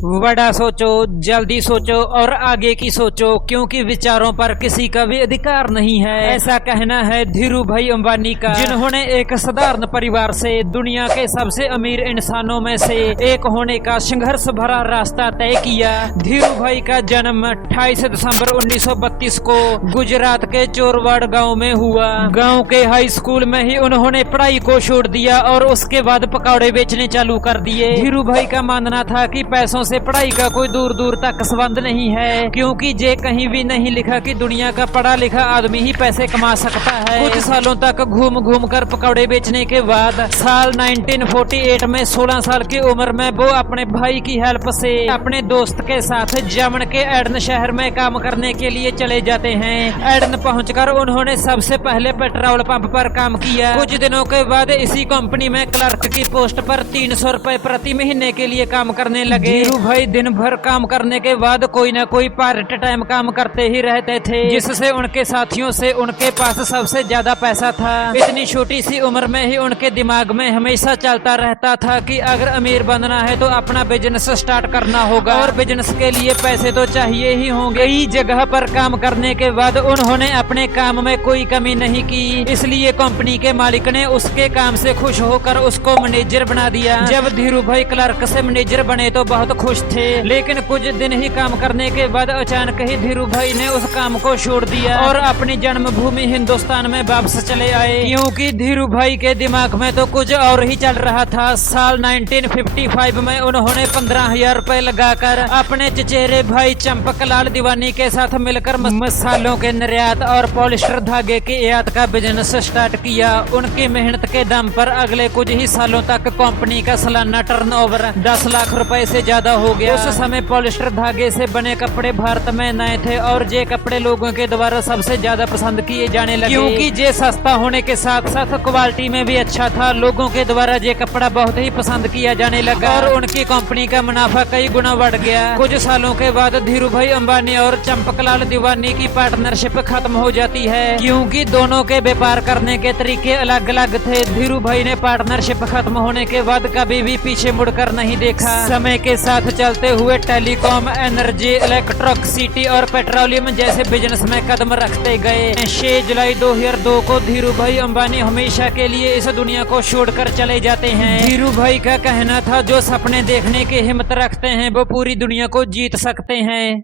बड़ा सोचो, जल्दी सोचो और आगे की सोचो, क्योंकि विचारों पर किसी का भी अधिकार नहीं है। ऐसा कहना है धीरू भाई अंबानी का, जिन्होंने एक साधारण परिवार से दुनिया के सबसे अमीर इंसानों में से एक होने का संघर्ष भरा रास्ता तय किया। धीरू भाई का जन्म 28 दिसंबर 1932 को गुजरात के चोरवाड़ गांव में हुआ। गांव के हाई स्कूल में ही उन्होंने पढ़ाई को छोड़ दिया और उसके बाद पकौड़े बेचने चालू कर दिए। धीरू भाई का मानना था कि पैसों से पढ़ाई का कोई दूर दूर तक संबंध नहीं है, क्योंकि जे कहीं भी नहीं लिखा कि दुनिया का पढ़ा लिखा आदमी ही पैसे कमा सकता है। कुछ सालों तक घूम घूम कर पकौड़े बेचने के बाद साल 1948 में 16 साल की उम्र में वो अपने भाई की हेल्प से अपने दोस्त के साथ जमन के एडन शहर में काम करने के लिए चले जाते हैं। एडन पहुंचकर उन्होंने सबसे पहले पेट्रोल पंप पर काम किया। कुछ दिनों के बाद इसी कंपनी में क्लर्क की पोस्ट पर 300 रुपए प्रति महीने के लिए काम करने लगे। भाई दिन भर काम करने के बाद कोई न कोई पार्ट टाइम काम करते ही रहते थे, जिससे उनके साथियों से उनके पास सबसे ज्यादा पैसा था। इतनी छोटी सी उम्र में ही उनके दिमाग में हमेशा चलता रहता था कि अगर अमीर बनना है तो अपना बिजनेस स्टार्ट करना होगा और बिजनेस के लिए पैसे तो चाहिए ही होंगे। कई जगह पर काम करने के बाद उन्होंने अपने काम में कोई कमी नहीं की, इसलिए कंपनी के मालिक ने उसके काम से खुश होकर उसको मैनेजर बना दिया। जब धीरू भाई क्लर्क से मैनेजर बने तो बहुत खुश थे, लेकिन कुछ दिन ही काम करने के बाद अचानक ही धीरू भाई ने उस काम को छोड़ दिया और अपनी जन्मभूमि हिंदुस्तान में वापस चले आए, क्योंकि धीरू भाई के दिमाग में तो कुछ और ही चल रहा था। साल 1955 में उन्होंने 15,000 रुपए लगाकर अपने चचेरे भाई चंपकलाल दीवानी के साथ मिलकर मसालों के निर्यात और पॉलिस्टर धागे के आयात का बिजनेस स्टार्ट किया। उनकी मेहनत के दम पर अगले कुछ ही सालों तक कंपनी का सालाना टर्नओवर 10 लाख रुपए से ज्यादा हो गया। उस समय पॉलिस्टर धागे से बने कपड़े भारत में नए थे और ये कपड़े लोगों के द्वारा सबसे ज्यादा पसंद किए जाने लगे, क्योंकि ये सस्ता होने के साथ साथ क्वालिटी में भी अच्छा था। लोगों के द्वारा ये कपड़ा बहुत ही पसंद किया जाने लगा और उनकी कंपनी का मुनाफा कई गुना बढ़ गया। कुछ सालों के बाद धीरू भाई अंबानी और चंपकलाल दीवानी की पार्टनरशिप खत्म हो जाती है, क्योंकि दोनों के व्यापार करने के तरीके अलग अलग थे। धीरू भाई ने पार्टनरशिप खत्म होने के बाद कभी भी पीछे मुड़कर नहीं देखा। समय के साथ चलते हुए टेलीकॉम, एनर्जी, इलेक्ट्रिसिटी और पेट्रोलियम जैसे बिजनेस में कदम रखते गए। 6 जुलाई 2002 को धीरू भाई अंबानी हमेशा के लिए इस दुनिया को छोड़कर चले जाते हैं। धीरू भाई का कहना था, जो सपने देखने की हिम्मत रखते हैं वो पूरी दुनिया को जीत सकते हैं।